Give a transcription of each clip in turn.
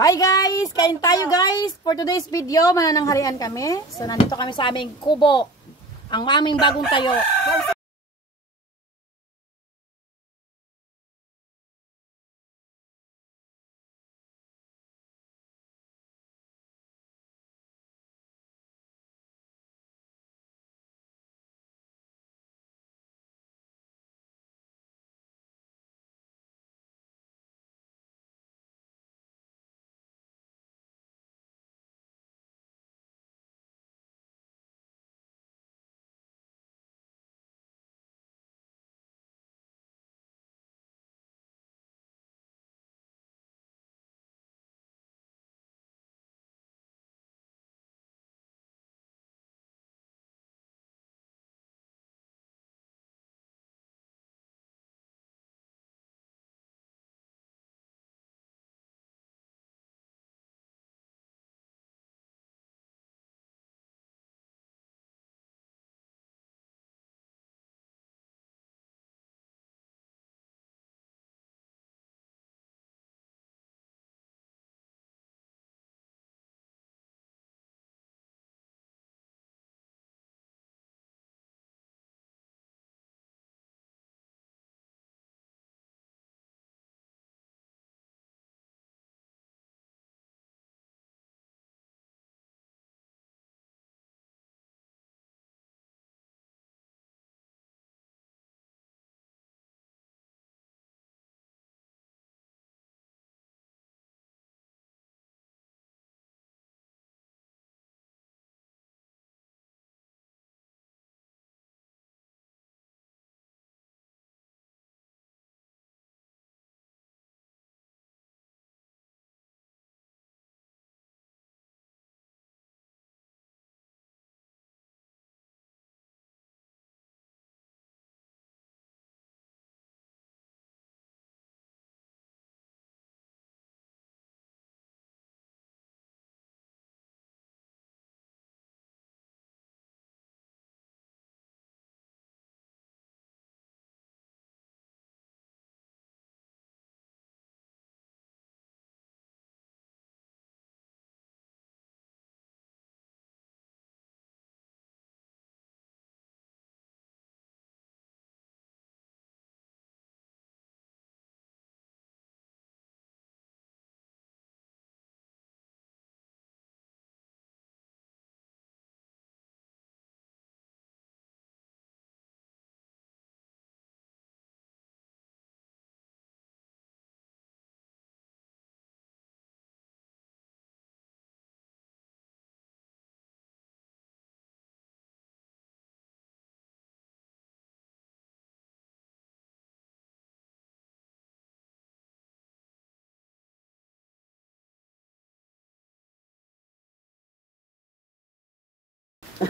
Hi guys! Kain tayo guys! For today's video, manananghalian kami. So, nandito kami sa aming kubo. Ang aming bagong tayo.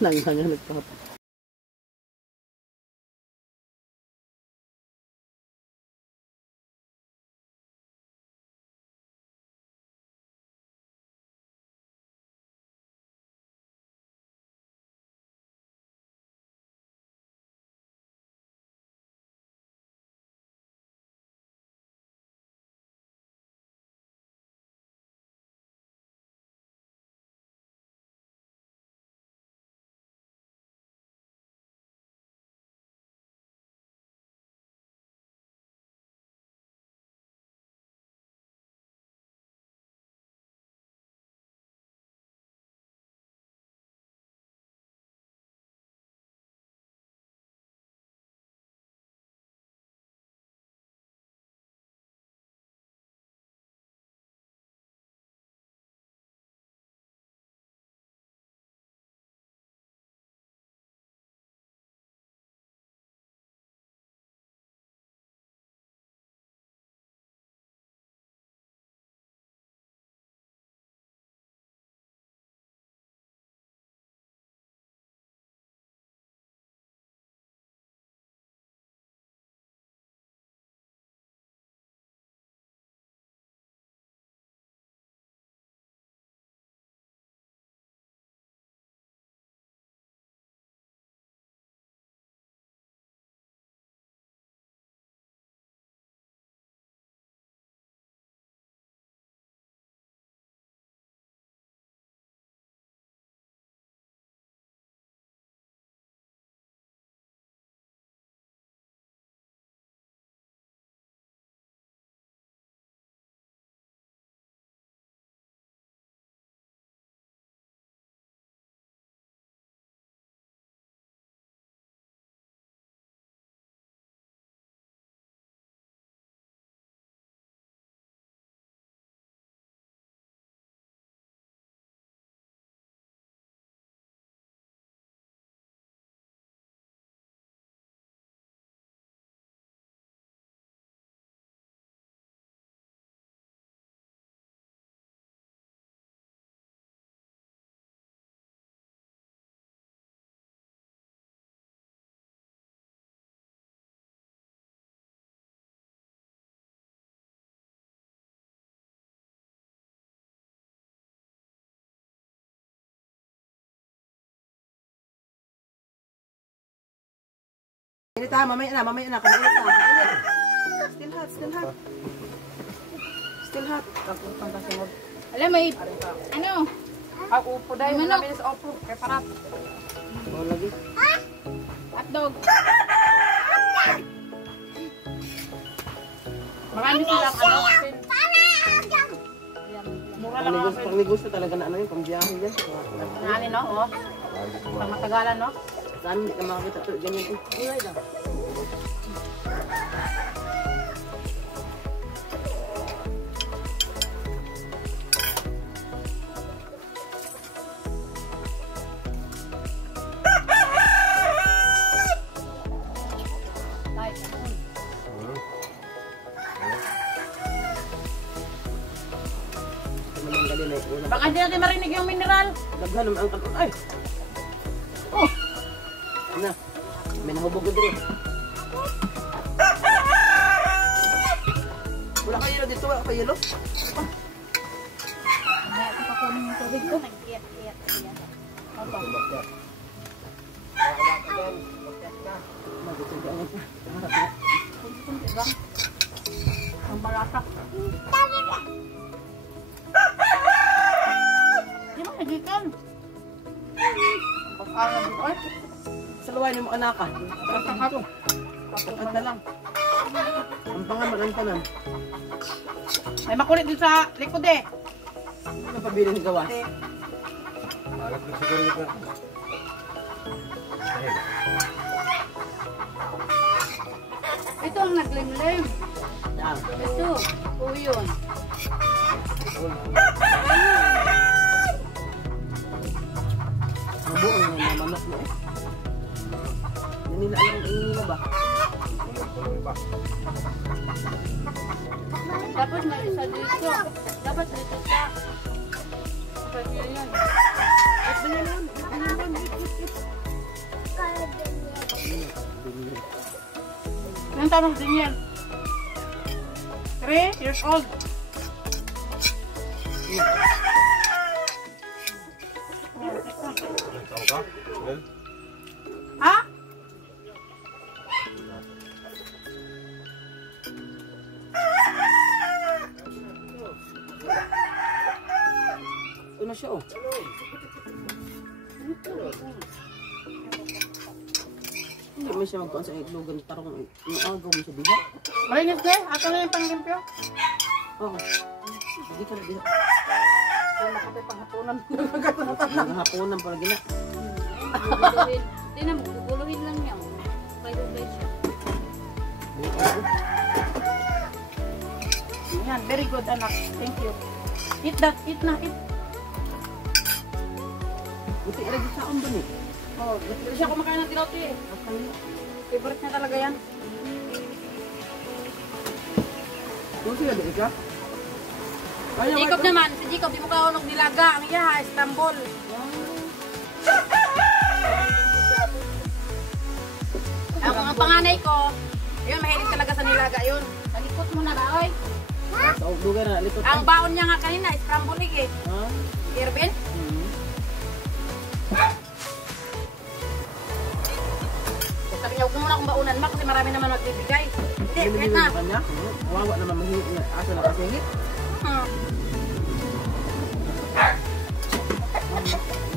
Langhang nagpapatay. Init ha, mamaya na, kumainit na. Init. Still hot, still hot. Still hot. Tapos kasunod. Alam, may, ano? Upo dahil mo namin sa upo. Preparat. Oh, lagi. Hotdog. Marami silang ano. Mura lang ako. Pang negosyo talaga na ano yun, pang biyahe dyan. Nani, no? Oh. Pang matagalan, no? Saan hindi ka makakita ito, ganyan ito. Ulay lang. Baka hindi natin marinig yung mineral. Daghan naman ang kanto. Ay! Oh! Ano? May nahubog ko dito. Wala ka yelo dito, wala ka yelo. Kaya ito pakunin yung tubig ko. Opo. Kunti lang. Ang balasak. Di ba nagikan? Pag-aral dito ay. Saluwain mo anak ka. Balasak ako. Pagkat na lang. Ang pangan magantanan. May makulit dito sa likod eh. Ano pabili ni gawas? Ito ang naglimlim. Daan. Ito. O yun. Mabuo na yung manok mo eh. Yan nila alam, nila ba? Dapat may isa dito. Dapat dito sa... Pwede yan. Ilang tanong din yan? 3 years old. Ha? Ito na siya oh. Hindi mo siya magkuhan sa itlogan tarong yung agaw mo siya diba? Marinis na eh. Ato na yung panglimpyo. Oo. Hindi ka na diba? Kaya makapay panghapunan. Naghahaponan pala gina. Guguluhin. Hindi na, guguluhin lang niya. Pwede siya. Yan, very good anak. Thank you. Eat that, eat na, eat. Buti ilagay sa akong dun eh. Oh, hindi siya kumakain ng tiloti eh. Okay. Favorite niya talaga yan. Kung sila doon ka? Jacob naman, si Jacob, di mo kaunong nilaga. Ang iya, Istanbul. Ang panganay ko, yun, mahilig talaga sa nilaga yun. Talikot mo na ba, oy? Sa lugar na, likot. Ang baon niya nga kanina, Istanbul eh. Ha? Irvin? Sabi niya, huwag mo muna akong baunan, ma, kasi marami naman magbibigay. Hindi, wait na. Kanya? Wawa naman mahigit niya. Asa na kasingit?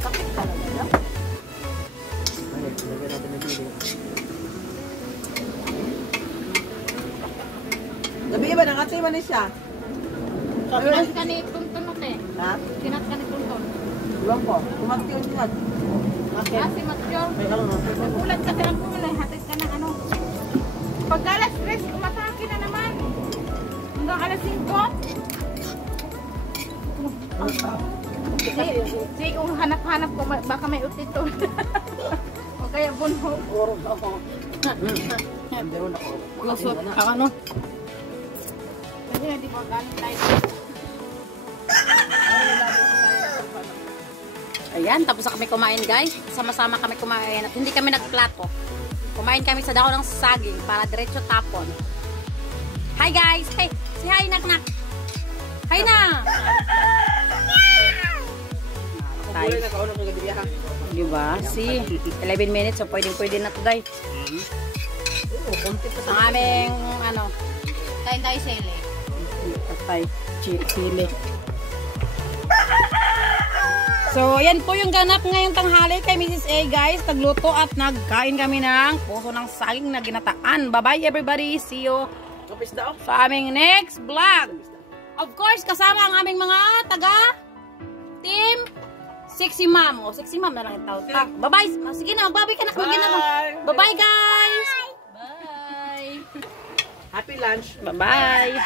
Kapit talaga yan. Ay, lagyan natin ng biling. Gabi ba, nangatay man siya? Sinat ka ni Tuntun eh. Ha? Sinat ka ni Tuntun. Iwan ko. Kumakti yung sinad. Bakit? Ah, si Matyo. May ano nga. Nagulat kasi lang po nila. Hatid ka ng ano. Pag alas 3, kumatake na naman. Hanggang alas 5. Si kung hanap-hanap ko, baka may utit to. O kaya bunho. Orog ako. Meron ako. Lusot, ano? Kasi hindi ko galing tayo. Ayan, tapos na kami kumain guys. Sama-sama kami kumain at hindi kami nagplato. Kumain kami sa dahon ng saging para diretso tapon. Hi guys! Hey! Si hi nak-nak! Hi na! Kulay na kaunang ng gabi ha. Diba? Si 11 minutes so pwedeng-pwede na today. Oh, konti pa sa Ang aming, ano, Kain tayo sele. patay, chili. So, yan po yung ganap ngayong tanghali kay Mrs. A, guys. Nagluto at nagkain kami ng puso ng saging na ginataan. Bye-bye, everybody. See you kapis daw. sa aming next vlog. Of course, kasama ang aming mga taga-team Sexy Mom. O, Sexy Mom na lang yung tawag. Bye-bye. Sige na, magbabay ka na. Bye-bye, guys. Bye. Happy lunch. Bye-bye.